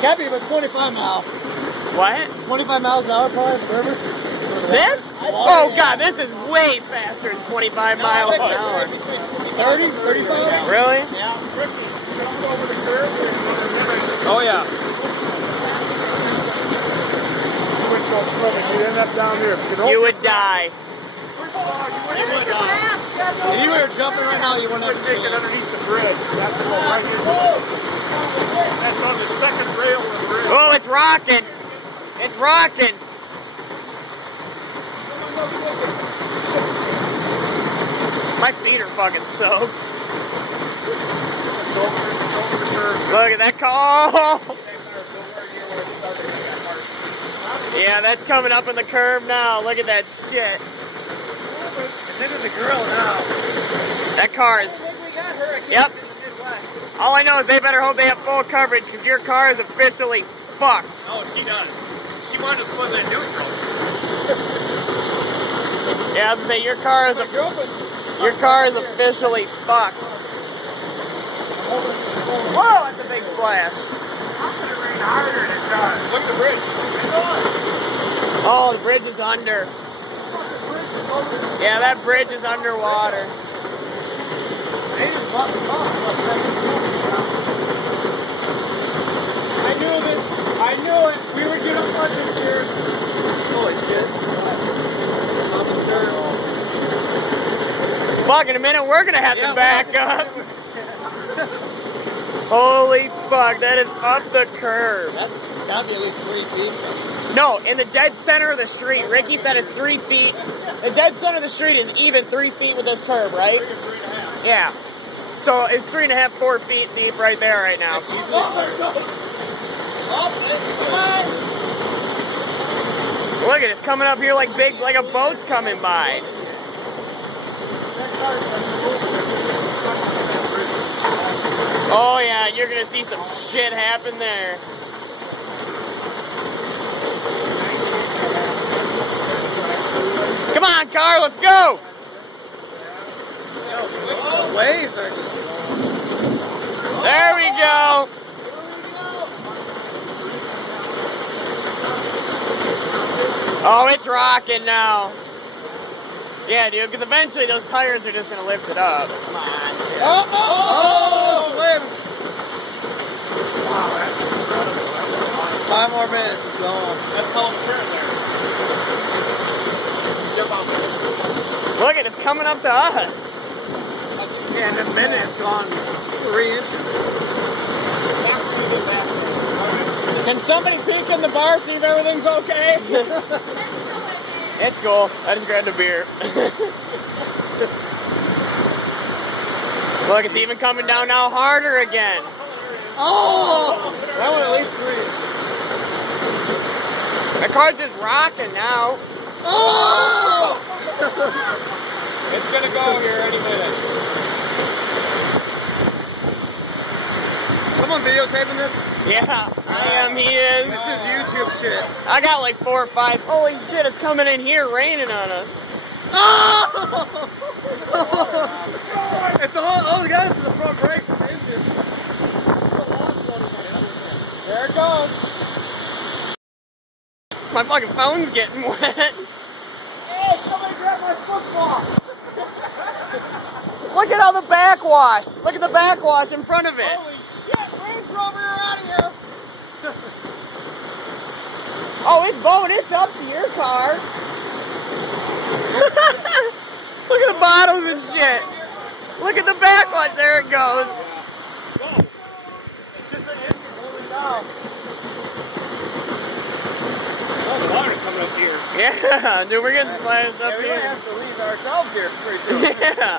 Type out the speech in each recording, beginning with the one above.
Can't be but 25 miles. What? 25 miles an hour car in the river? This? Oh god, this is way faster than 25 miles an hour. 30, 35? Really? Yeah. Oh yeah. You end up down here. You would die. If you were jumping right now, you wouldn't have to take it underneath the bridge. That's the right here. That's on the second rail of the bridge. Oh, it's rocking. It's rocking. My feet are fucking soaked. Look at that car. Oh. Yeah, that's coming up in the curve now. Look at that shit. It's hitting the grill now. That car is... Yep. All I know is they better hope they have full coverage because your car is officially fucked. Oh, she does. She wanted to put that neutral. Yeah, I was gonna say your car is officially fucked. Whoa, that's a big splash. What's the bridge? Oh, the bridge is under. Yeah, that bridge is underwater. I knew it. We were getting budget here. Holy shit. Fuck, in a minute we're gonna have to back up. Holy fuck, that is up the curve. That's gotta be at least 3 feet. No, in the dead center of the street. Ricky said it's 3 feet. The dead center of the street is even 3 feet with this curve, right? 3.5. Yeah. So it's 3.5, 4 feet deep right there right now. Look at it, it's coming up here like big, like a boat's coming by. Oh yeah, you're gonna see some shit happen there. Come on, car, let's go! The waves are just... There we go! Oh, it's rocking now. Yeah, dude, because eventually those tires are just going to lift it up. Come on. Oh, swim! Wow, that's incredible. 5 more minutes, it's going. That's called a turn there. Jump on there. Look at it, it's coming up to us. Yeah, in a minute it's gone 3 inches. Can somebody peek in the bar, see if everything's okay? It's cool. I just grabbed a beer. Look, it's even coming down now harder again. Oh! That one at least 3. The car's just rocking now. Oh! It's gonna go here any minute. Someone videotaping this? Yeah, I am. He is. This is YouTube shit. I got like 4 or 5. Holy shit, it's coming in here raining on us. Oh! It's all the guys in the front brakes and the engine. There it goes. My fucking phone's getting wet. Hey, somebody grab my football! Look at all the backwash. Look at the backwash in front of it. Holy shit, Range Rover, you're out of here! Oh, it's blowing. It's up to your car. Look at the bottles and shit. Look at the backwash. There it goes. Coming up here. Yeah, dude, we're getting splashed up We're here. gonna have to leave ourselves here pretty soon. Yeah.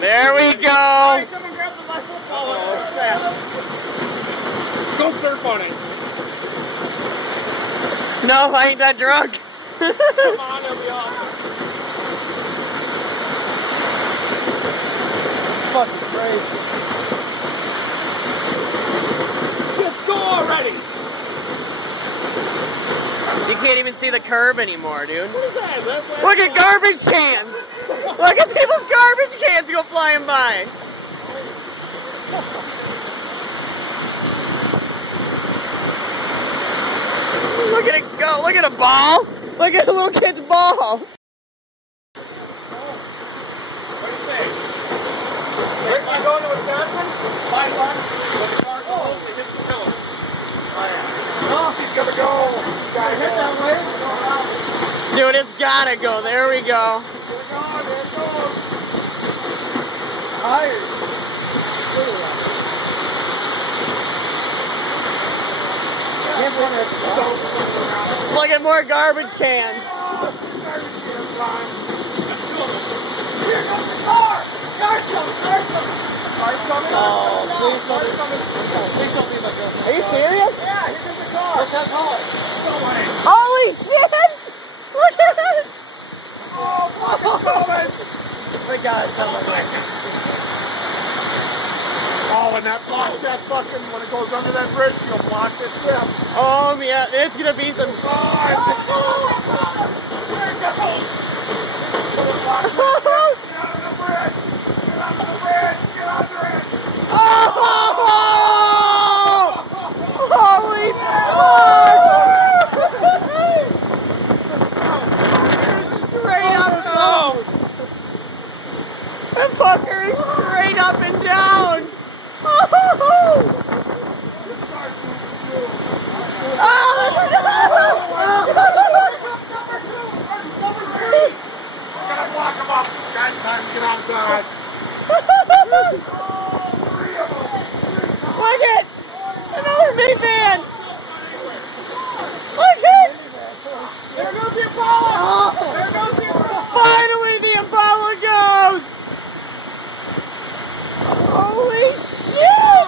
There we go. Alright, come and grab my football. Go surf on it. No, I ain't that drunk. Come on, it'll be awesome. Fucking crazy. Just go already. You can't even see the curb anymore, dude. What is that? Look at garbage cans. Look at people's garbage cans go flying by. gotta go. Look at a ball. Look at a little kid's ball. What do you say? Where am I going to Wisconsin? My son. When the car goes, it hits the pillow. Oh, yeah. No, she's gonna go. Gotta hit that way. Dude, it's gotta go. There we go. There it goes. Tired. Look at more garbage cans. Are you serious? Yeah, he's in the car. What's that color? Holy shit! Look at it! Oh, fucking coming! The guy's coming. Oh, and that blocks that fucking, when it goes under that bridge, you'll block this ship. Oh, yeah, it's gonna be some... Holy fuck! Straight up and down! That fucker is straight up and down! Block him up. Guys, time to get outside. Look it! Another V-van! Look it! There goes the Apollo! There goes the Apollo! Finally the Apollo goes! Holy shit!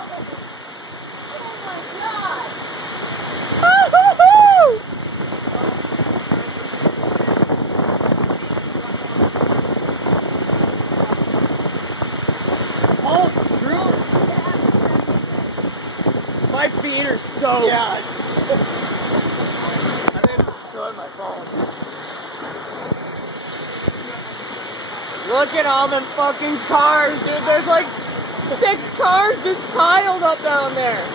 Oh my god! Oh, true. My feet are soaked. Yeah. I didn't destroy my phone. Look at all them fucking cars, dude. There's like 6 cars just piled up down there.